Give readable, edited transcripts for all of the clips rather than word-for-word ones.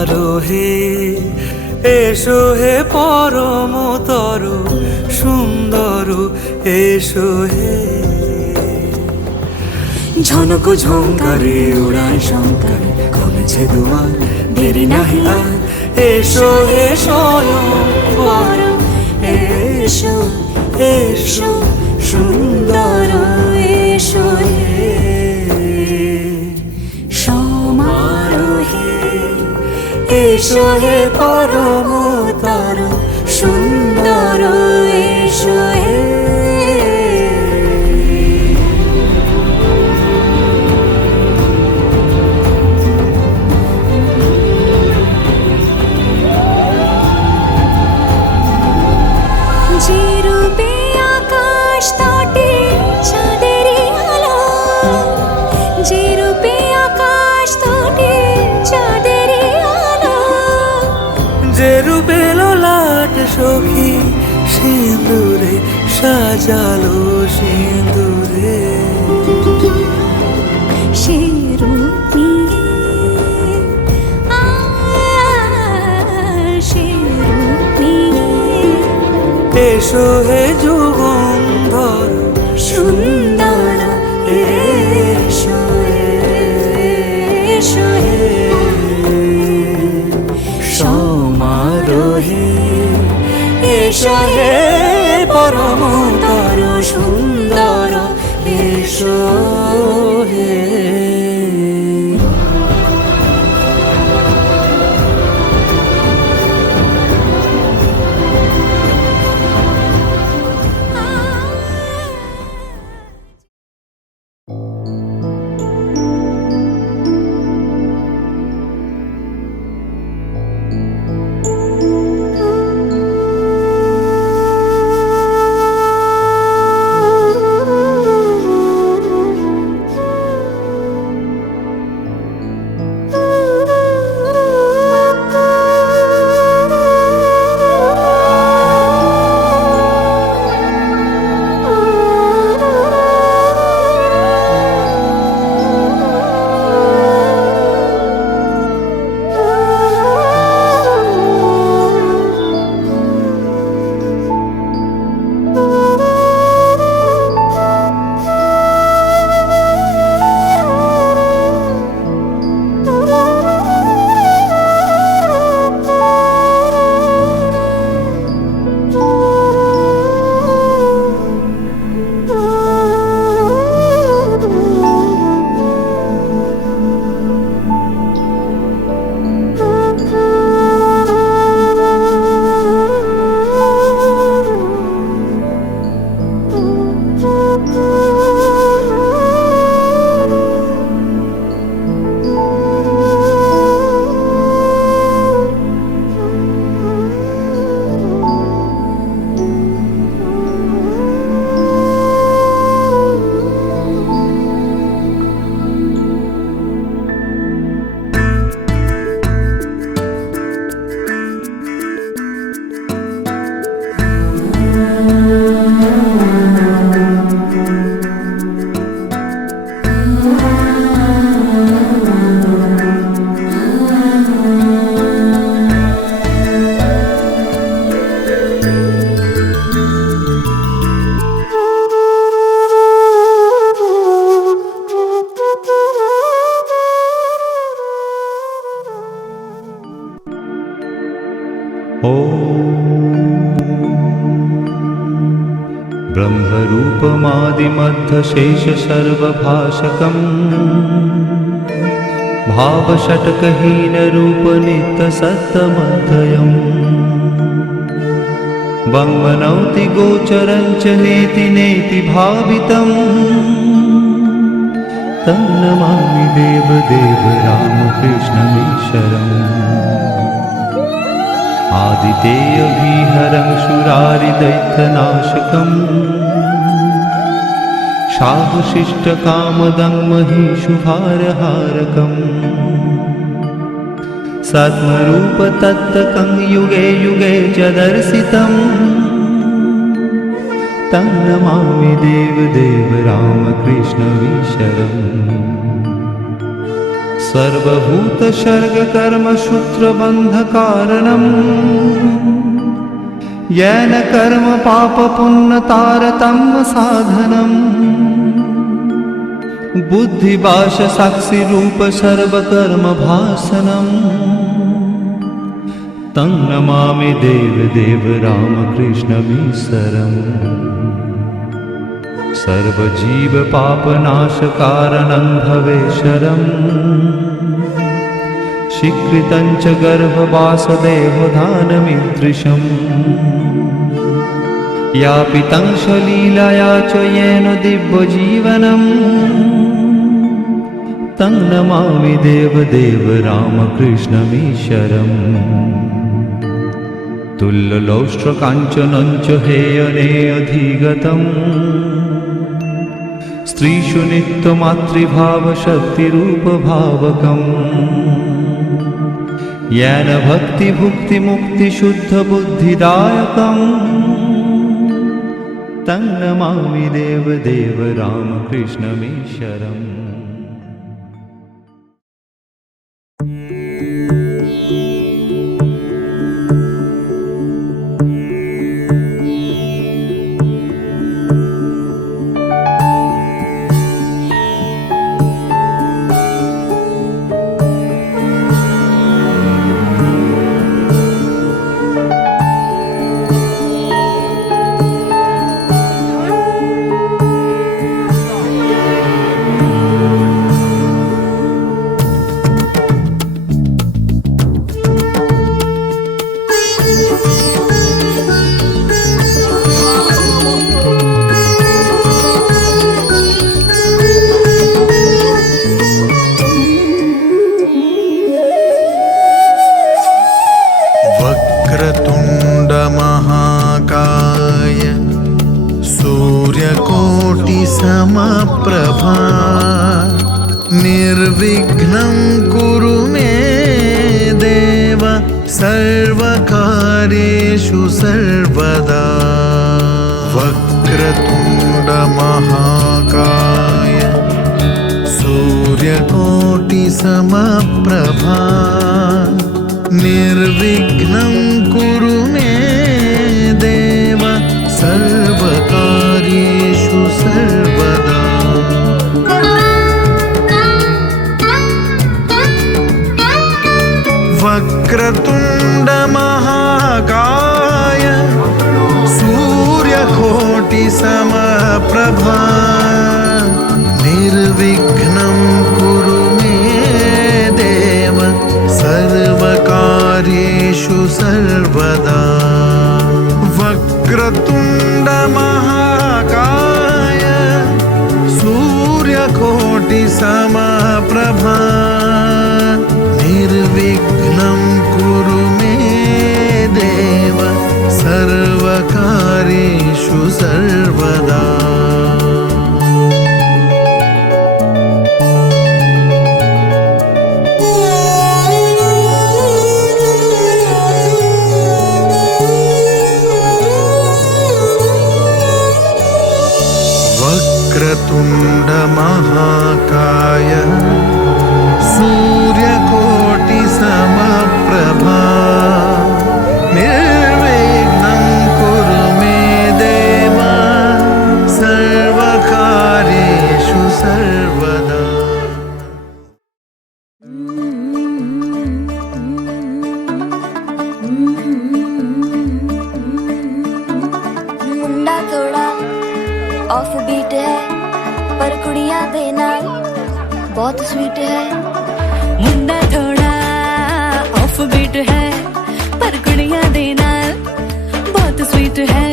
সমারোহে এসো হে পরমতর সুন্দর এসো হে। ঝনক ঝঙ্কারে উড়ায় শঙ্কার কমেছে দুয়ার দেরি নাহি আর। এসো হে স্বয়ং বর এসো এসো সুন্দর এসো হে। সমারোহে এসো হে পরমতর সুন্দর এসো হে। যে রূপে আকাশ তটে চাঁদেরই আলো, যে রূপে আকাশ তটে চাঁদেরই আলো, যে রূপে ললাট সখী সিঁদুরে সাজালো সিঁদুরে। সে রূপ নিয়ে সে রূপ নিয়ে এসো হে যুগন্ধর সুন্দর এসো এসো হে। সমারোহে এসো হে পরমতর সুন্দর এসো হে। ब्रह्मरूपमादिमध्यशेषसर्वभाषकम् भावषट्कहीनरूपनित्यसत्तमध्ययम् वङ्मनौति गोचरं च नेति नेति भावितम् तं नमामि देवदेव रामकृष्णमीश्वरम्। आदितेयविहरं शूरारिदैत्यनाशकम् शाहुशिष्टकामदं महिषुभारहारकम् सत्मरूपतत्तकं युगे युगे च दर्शितम् तं नमामि देवदेव रामकृष्णमीश्वरम्। सर्वभूतसर्गकर्मसूत्रबन्धकारणम् येन कर्म पापपुण्यतारतम्य साधनम् बुद्धिभाषसाक्षिरूप सर्वकर्मभासनम् तं नमामि देवदेव रामकृष्णमीश्वरम् सर्वजीवपापनाशकारणं भवेश्वरम् स्वीकृतं च गर्भवासदेवधानमीदृशम् यापितं लीलया च येन दिव्यजीवनम् तं नमामि देवदेव रामकृष्णमीश्वरम् तुल्यलौष्ट्रकाञ्चनं च हेयनेऽधिगतम् स्त्रीषु नित्यमातृभावशक्तिरूपभावकम् येन भक्तिभुक्तिमुक्तिशुद्धबुद्धिदायकम् तं नमामि देवदेव रामकृष्णमीश्वरम् वक्रतुण्डमहाकाय सूर्यकोटिसमप्रभा निर्विघ्नं कुरु मे देव सर्वकार्येषु सर्वदा वक्रतुण्डमहाकाय सूर्यकोटिसमप्रभा निर्विघ्नं कुरु मे देव सर्वकार्येषु सर्वदा वक्रतुण्डमहाकाय सूर्यकोटिसमप्रभा निर्विघ्नं कुरु मे देव सर्वकार्येषु सर्वदा वक्रतुण्डमहाकाय सूर्यकोटिसमप्रभा निर्विघ्नं कुरु मे देव सर्वकार्येषु सर्वदा वक्रतुण्डमहाकाय सूर्यकोटिसमप्रभा निर्विघ्नं कुरु मे देव सर्वकार्येषु सर्वदा मुंडा थोड़ा ऑफ बीट है पर कुड़ियां दे नाल बहुत स्वीट है। मुंडा थोड़ा ऑफ बीट है पर कुड़ियां दे नाल बहुत स्वीट है।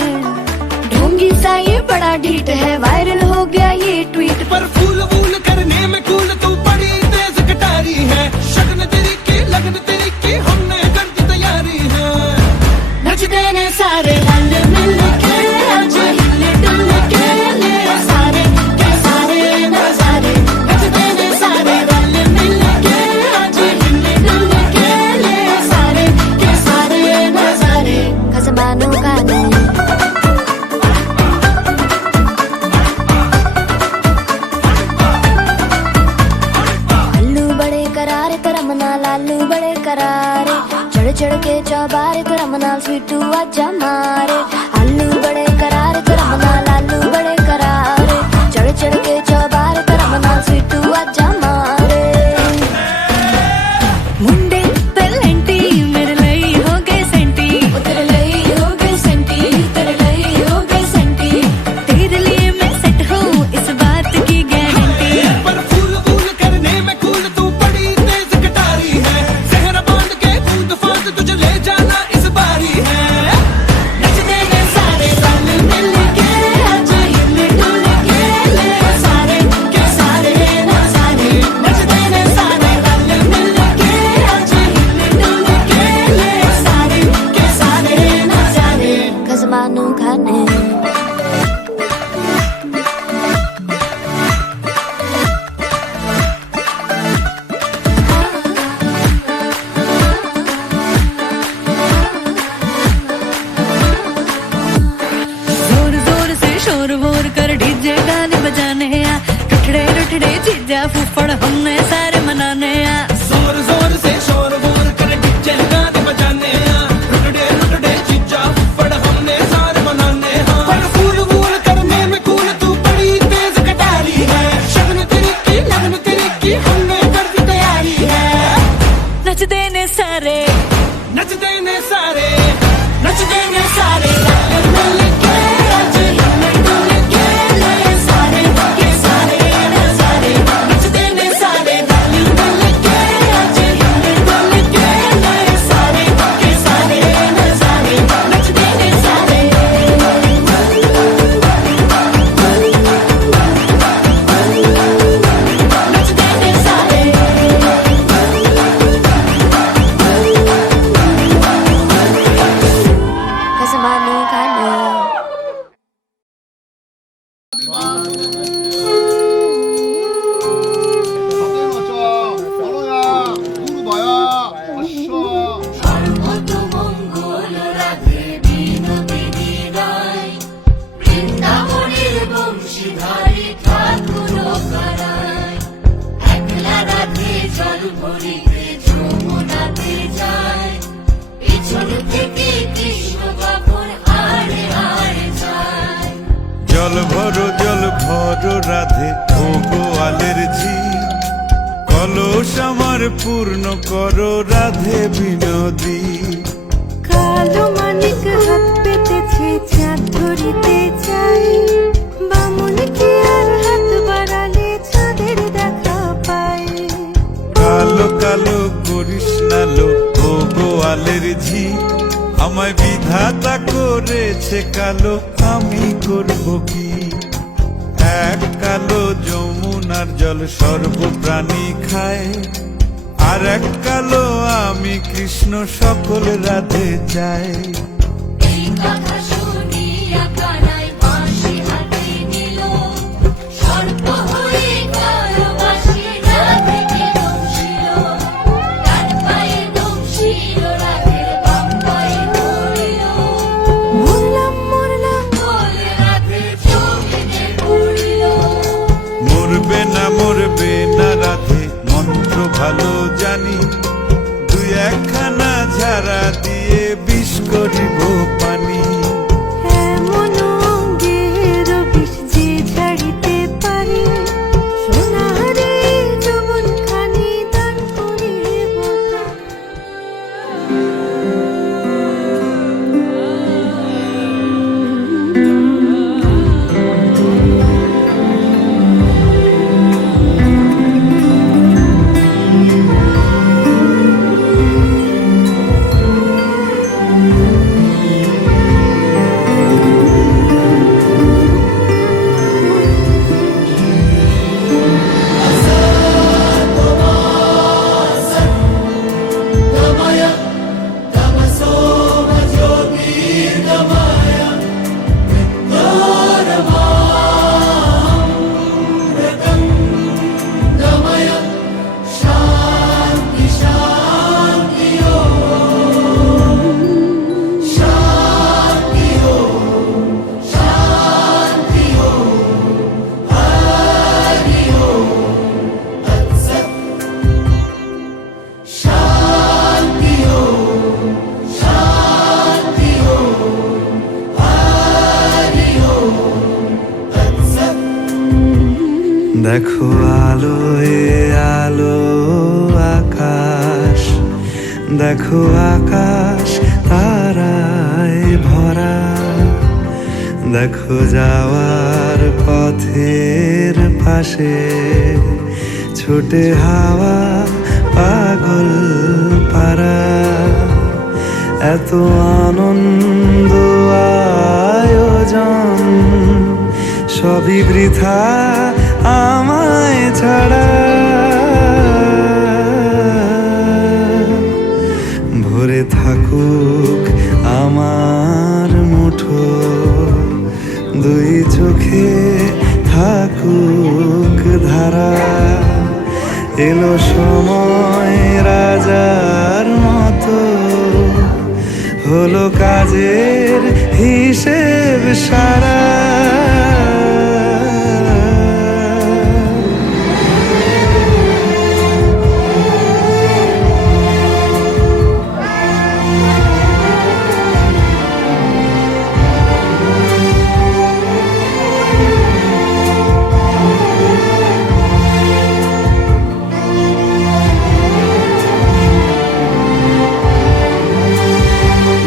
ढोंगी सा ये बड़ा ढीठ है, वायरल हो गया ये ट्वीट पर फूल वूल करने में कूल तू बड़ी तेज कटारी है। शगन तेरी की लगन तेरी की हमने कर दी तैयारी है। नचते ने सारे रल मिल के आज हिले डुल के ले सारे के सारे नजारे। नचते ने सारे रल मिल के आज हिले डुल के ले सारे के सारे नजारे। खसबानों का नहीं करारे चढ़ चढ़ के चौबारे करम नाल स्वीटू आजा मारे आलू बड़े करारे करम नाल आलू बड़े करारे चढ़ चढ़ के चौबारे करम नाल स्वीटू आजा मारे मुंडे पेलेंटी मेरे ਲਈ हो गए सेंटी तेरे ਲਈ हो गए सेंटी तेरे ਲਈ हो गए सेंटी तेरे लिए मैं सेट हूँ इस बात की गारंटी पर फूल फूल करने में कूल तू बड़ी तेज कटारी है जहर बांध के कूद फांद तुझे ले जाना इस बारी है नचते ने सारे रंग मिल के आज हिल डुल के ले सारे के सारे नचाने नचते ने सारे रंग मिल के आज हिल डुल के ले सारे के सारे नचाने कसमानू खाने जोर जोर से शोर वोर कर डीजे गाने बजाने आ टुटड़े टुटड़े चीजा फुफड़ हमने सारे मनाने आ जोर जोर से शोर वोर कर डीजे गाने बजाने हैं रुटड़े रुटड़े चीजा फड़ हमने सारे मनाने हैं पर फूल फूल करने में कूल तू बड़ी तेज कटारी है शगन तेरी की लगन तेरी की हमने कर दी तैयारी है नचते ने सारे नचते ने सारे रंग मिल के आज हिल डुल के ले सारे के सारे नचाने नचते ने सारे रंग मिल के आज हिल डुल के ले सारे के सारे नचाने नचते ने सारे नचते ने सारे कसमानू खाने জল ভরো রাধে ও গোয়ালের ঝি কলস আমার পূর্ণ করো রাধে বিনোদী কালো মানিক হাত পেতেছে চাঁদ ধরিতে চাই বামুন কি আর হাত বাড়ালে চাঁদের দেখা পাই কালো কালো করিস নালো ও গোয়ালের ঝি আমায় বিধাতা করেছে কালো আমি করব কি এক কালো যমুনার জল সর্বপ্রাণী খায় আর এক কালো আমি কৃষ্ণ সকল রাধে চাই এই কথা শুনিয়া কানাই বাঁশি হাতে নিল সর্প হয়ে কালো বাঁশি রাধেকে দংশিল ডান পায়ে দংশিল রাধের বাম পায়ে ধরিল মরলাম মরলাম বলে রাধে জমিনে পড়িল মরবে না রাধে মন্ত্র ভালো জানি দুই একখানা ঝাড়া দিয়ে বিষ করিব পানি এমন দেখো আলোয় আলো আকাশ, দেখো আকাশ তারায় ভরা, দেখো যাওয়ার পথের পাশে ছোটে হাওয়া পাগল পারা। এত আনন্দ আয়োজন সবই বৃথা আমায় ছাড়া। ভরে থাকুক আমার মুঠো, দুই চোখে থাকুক ধারা। এলো সময় রাজার মতো, হলো কাজের হিসেব সারা।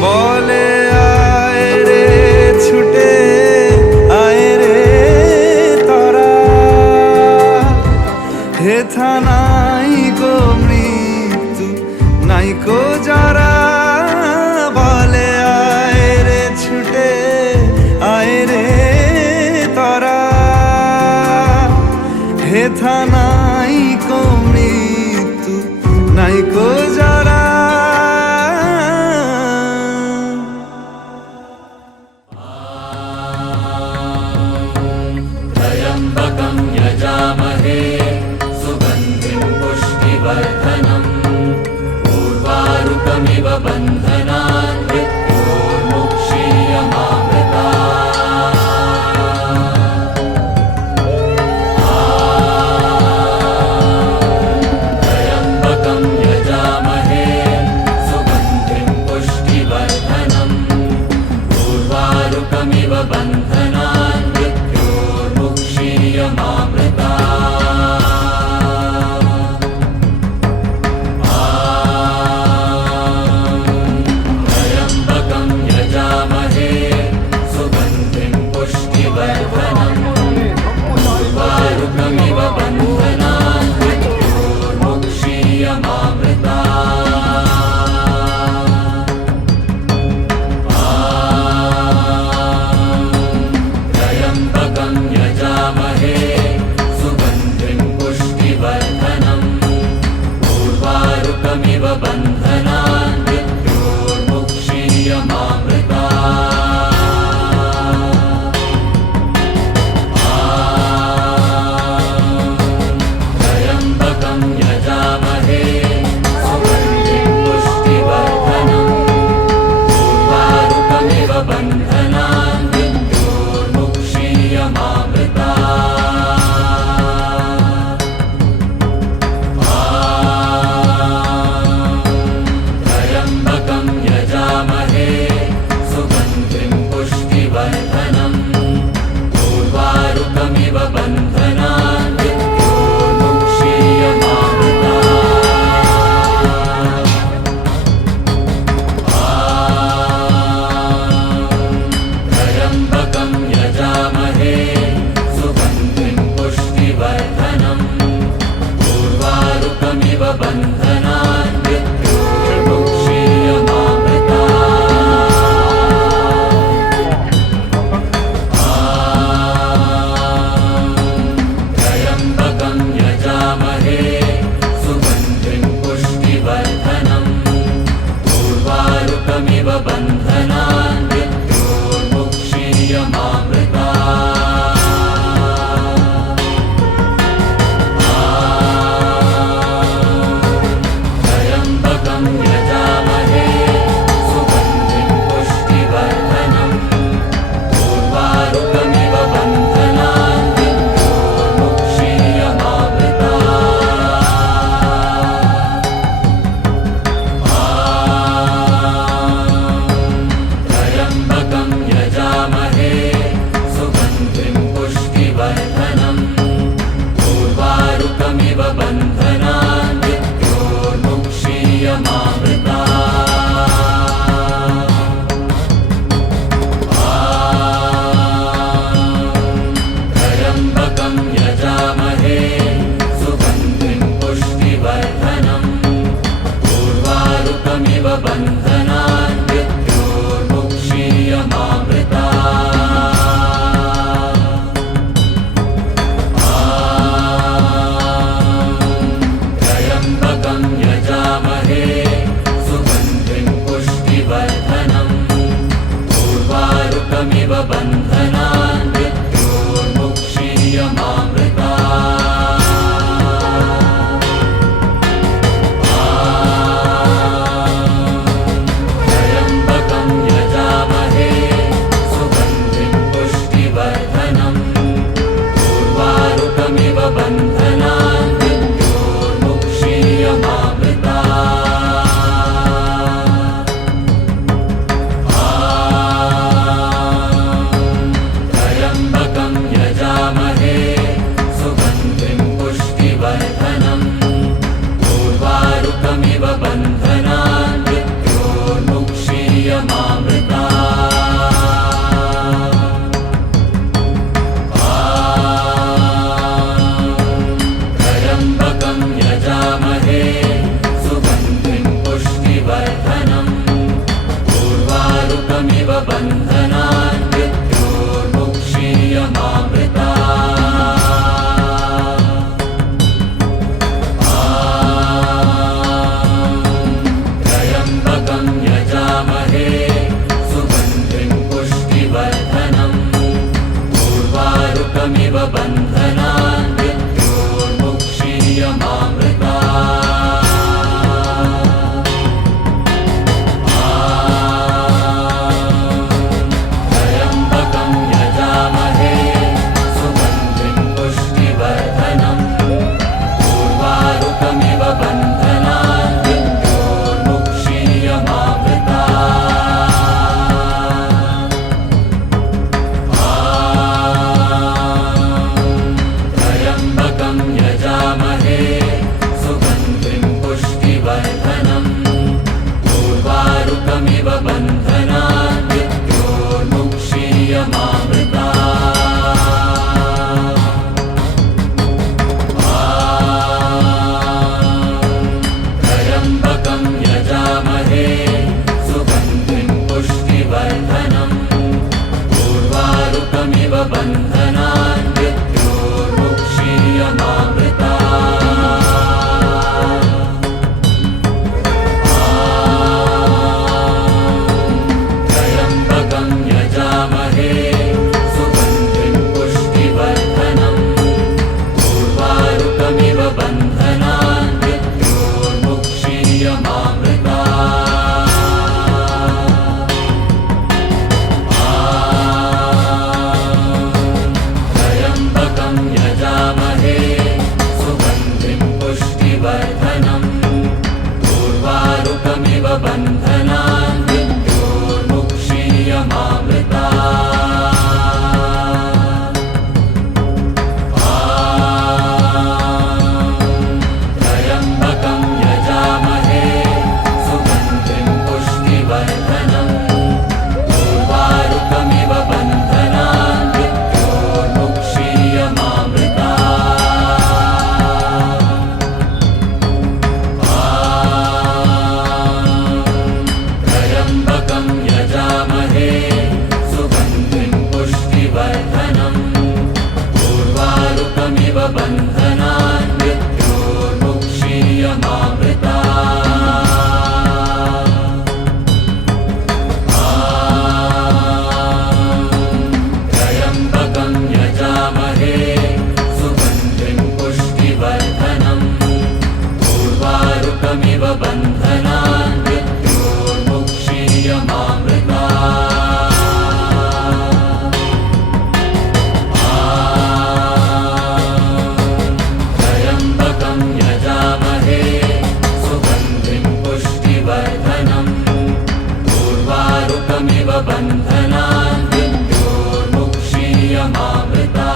বলে আয় রে ছুটে আয় রে তোরা, হেথা নাই গো মৃত্যু নাই কো যারা। বলে আয় রে ছুটে আয় রে তোরা, হেথা নাই কো মৃত্যু নাই কো যারা। त्र्यम्बकं यजामहे सुगन्धिं पुष्टिवर्धनम् उर्वारुकमिव बन्धनान् मृत्योर्मुक्षीयमामृतात्। त्र्यम्बकं यजामहे सुगन्धिं पुष्टिवर्धनम् उर्वारुकमिव बन्धनान् त्र्यम्बकं यजामहे सुगन्धिं पुष्टिवर्धनम् उर्वारुकमिव बन्धनान् मृत्योर्मुक्षीयमामृतात्। त्र्यम्बकं यजामहे सुगन्धिं पुष्टिवर्धनम् उर्वारुकमिव बन्धनान् मृत्योर्मुक्षीयमामृतात्। बन्धनान् मृत्योर्मुक्षीयमामृता त्र्यम्बकं यजामहे सुगन्धिं पुष्टिवर्धनम् उर्वारुकमिव बन्धनान् मृत्योर्मुक्षीयमामृता त्र्यम्बकं यजामहे सुगन्धिं पुष्टिवर्धनम् उर्वारुकमिव बन्धनान् मृत्योर्मुक्षीयमामृता त्र्यम्बकं यजामहे सुगन्धिं पुष्टिवर्धनम् उर्वारुकमिव बन्धनान् मृत्योर्मुक्षीयमामृता त्र्यम्बकं यजामहे सुगन्धिं पुष्टिवर्धनम् उर्वारुकमिव बन्धनान् मृत्योर्मुक्षीयमामृता त्र्यम्बकं यजामहे सुगन्धिं पुष्टिवर्धनम् उर्वारुकमिव बन्धनान् मृत्योर्मुक्षीयमामृता त्र्यम्बकं यजामहे सुगन्धिं पुष्टिवर्धनम् उर्वारुकमिव बन्धनान् मृत्योर्मुक्षीयमामृता त्र्यम्बकं यजामहे सुगन्धिं पुष्टिवर्धनम् उर्वारुकमिव बन्धनान् मृत्योर्मुक्षीयमामृता त्र्यम्बकं यजामहे सुगन्धिं पुष्टिवर्धनम् उर्वारुकमिव बन्धनान् मृत्योर्मुक्षीयमामृता त्र्यम्बकं यजामहे सुगन्धिं पुष्टिवर्धनम् उर्वारुकमिव बन्धनान् मृत्योर्मुक्षीयमामृता त्र्यम्बकं यजामहे सुगन्धिं पुष्टिवर्धनम् उर्वारुकमिव बन्धनान् मृत्योर्मुक्षीयमामृता त्र्यम्बकं यजामहे सुगन्धिं पुष्टिवर्धनम् उर्वारुकमिव बन्धनान् मृत्योर्मुक्षीयमामृता त्र्यम्बकं यजामहे सुगन्धिं पुष्टिवर्धनम् उर्वारुकमिव बन्धनान् मृत्योर्मुक्षीयमामृता त्र्यम्बकं यजामहे सुगन्धिं पुष्टिवर्धनम् उर्वारुकमिव बन्धनान् मृत्योर्मुक्षीयमामृता त्र्यम्बकं यजामहे सुगन्धिं पुष्टिवर्धनम् उर्वारुकमिव बन्धनान् मृत्योर्मुक्षीयमामृता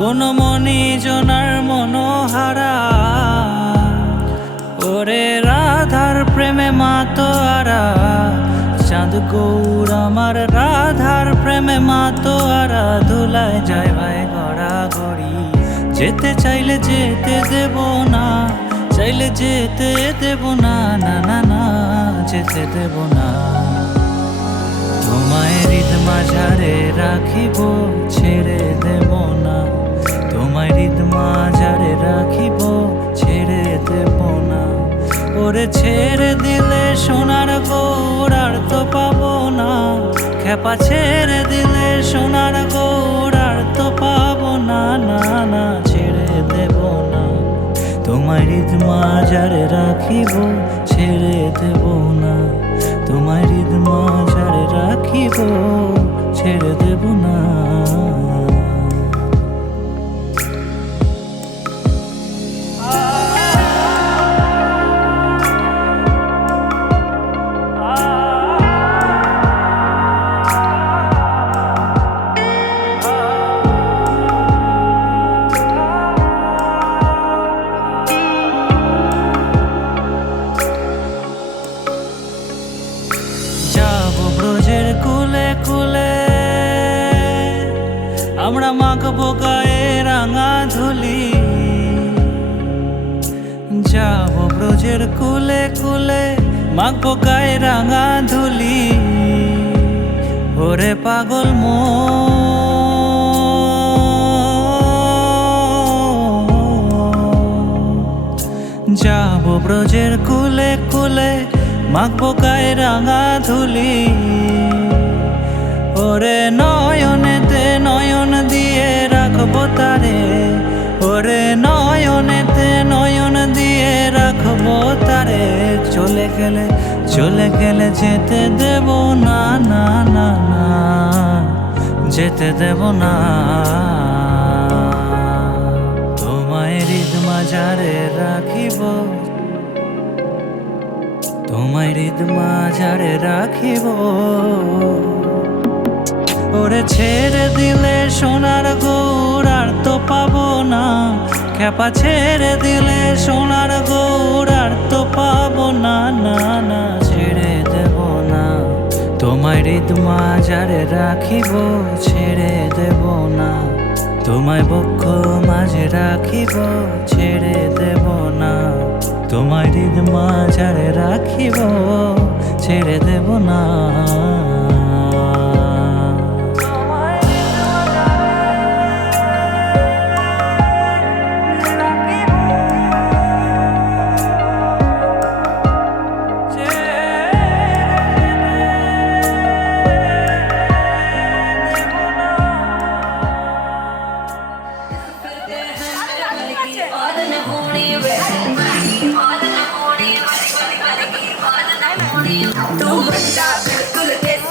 কোন মনি জনার মনোহারা, ওরে রাধার প্রেমে মাতোয়ারা, চাঁদ গৌর আমার রাধার প্রেমে মাতোয়ারা, ধুলায় যায় ভাই গড়া গড়ি, যেতে চাইলে যেতে দেব না, চাইলে যেতে দেব না, না না না যেতে দেব না। তোমায় হৃদ মাঝারে রাখিব, ছেড়ে দেব না, তোমায় হৃদ মাঝারে রাখিব, ছেড়ে দেব না। ওরে ছেড়ে দিলে সোনার গৌর আর তো পাবো না, খেপা ছেড়ে দিলে সোনার গৌর আর তো পাবো না, না না ছেড়ে দেব না। তোমায় হৃদ মাঝারে রাখিব, ছেড়ে দেব না, তোমায় হৃদ মাঝারে রাখিব, ছেড়ে দেব না। যাবো ব্রজের কুলে কুলে, আমরা মাখবো গায়ে রাঙা ধুলি, যাবো ব্রজের কুলে কুলে, মাখবো গায়ে রাঙা ধুলি, ওরে পাগল যাবো ব্রজের কুলে কুলে, মাখবো গায়ে রাঙা ধুলি, ওরে নয়নেতে নয়ন দিয়ে রাখবো তারে, ওরে নয়নেতে নয়ন দিয়ে রাখবো তারে, চলে গেলে যেতে দেব না, না না না যেতে দেব না। তোমায় হৃদ মাঝারে রাখিব, তোমায় হৃদ মাঝারে রাখিব, ওরে ছেড়ে দিলে সোনার গৌর আর তো পাবো না, খেপা ছেড়ে দিলে সোনার গৌর আর তো পাবো না, না না ছেড়ে দেব না। তোমায় হৃদ মাঝারে রাখিব, ছেড়ে দেব না, তোমায় বক্ষ মাঝে রাখিব, ছেড়ে দেব না, তোমায় হৃদ মাঝারে রাখিব, ছেড়ে দেব না। तू बंदा बिल्कुल कैसा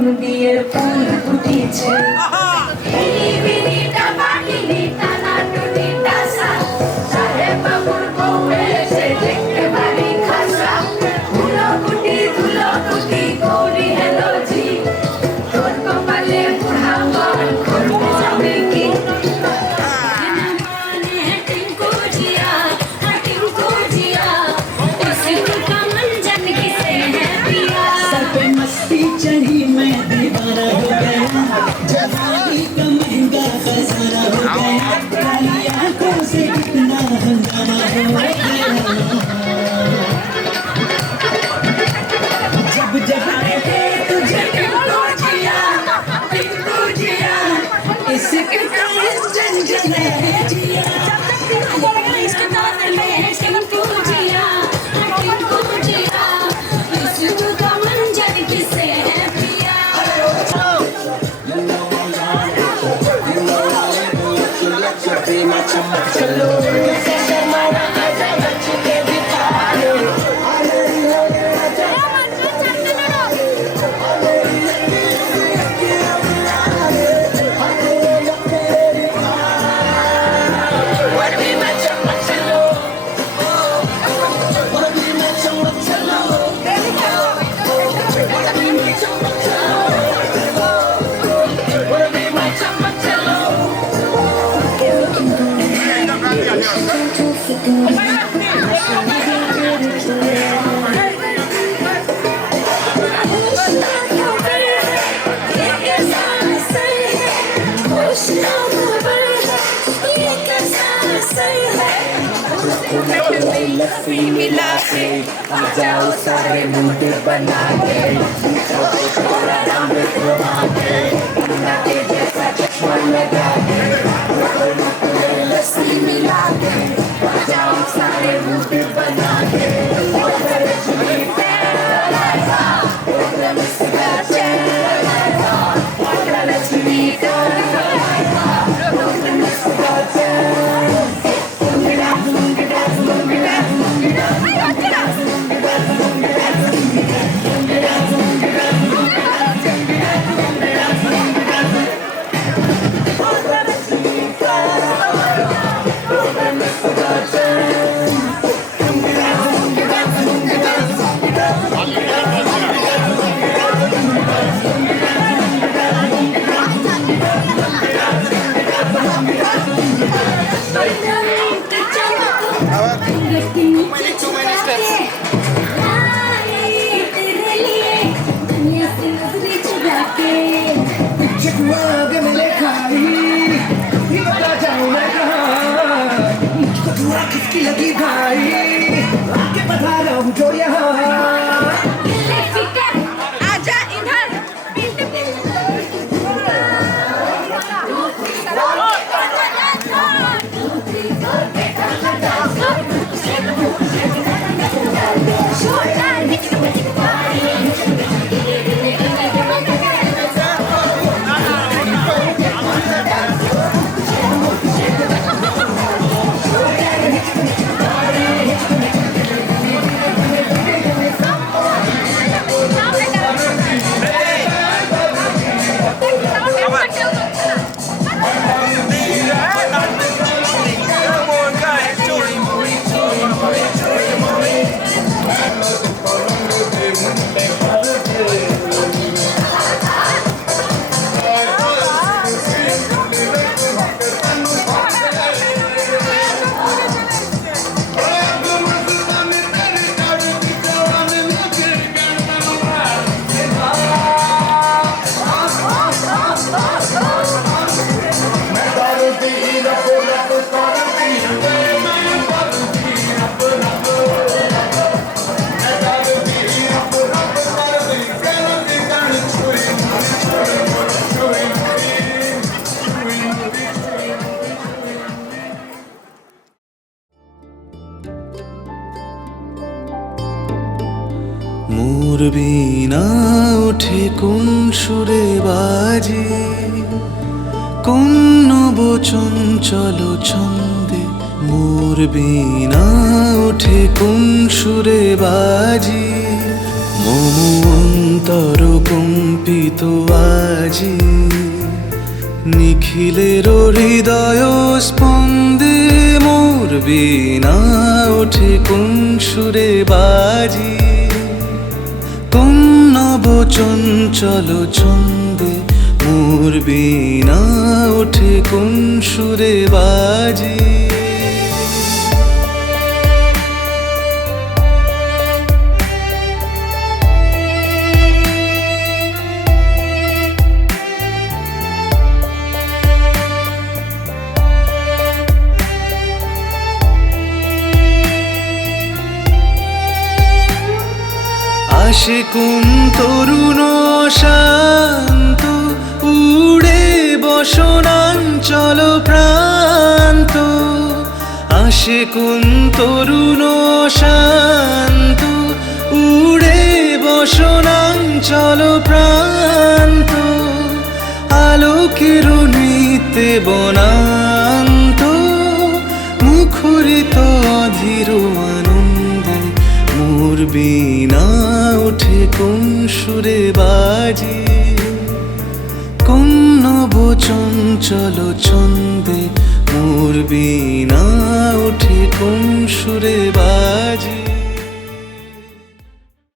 নতুন বিয়ের ফুল ফুটিছে বিনি বিনিটা বাটিনিটা নাটুনিটা সা সাহেব বাবুর বউ এসে দেখতে বাড়ি খাসা ধুলো কুটি গৌরী হেলো জি তোর কপালে বুড়া মান করবো আমি কি टिंकू जिया इसी का मंजन किसे है पिया सर पे मस्ती चढ़ी मैं दीवाना हो गया जवानी का महंगा खजाना हो गया काली आंखों से कितना हंगामा हो गया जब जब देखे तुझे टिंकू जिया इसके जन जन है जिया इसके दांत में टिंकू जिया इसी का मंजन किसे है पिया लस्सी मिला के आ जाओ सारे मुंडे बना के थोड़ा रंग घुमा के नाटे जैसा चश्मा लगा के लस्सी मिला के आ जाओ सारे मुंडे बना के किसकी लगी भाई आके बता रहा हूँ जो यहाँ आजा इधर মোর বীণা ওঠে কোন সুরে বাজে কোন নবচন চলো ছন্দে মোর বীণা ওঠে কোন সুরে বাজে মম অন্তর কম্পিত আজি, নিখিলের হৃদয় স্পন্দে মোর বীণা ওঠে কোন সুরে বাজি। কোন নব চঞ্চল ছন্দে মোর বীণা ওঠে কোন সুরে বাজি। আসে কোন তরুণ শান্ত, উড়ে বসনাঞ্চল প্রান্ত। আসে কোন তরুণ শান্ত, উড়ে বসনাঞ্চল প্রান্ত। আলোকের নৃত্যে বনান্ত, মুখরিত অধীর আনন্দে মোর বীণা ওঠে কোন সুরে বাজি। কোন নব চঞ্চল ছন্দে মোর বীণা ওঠে কোন সুরে বাজি।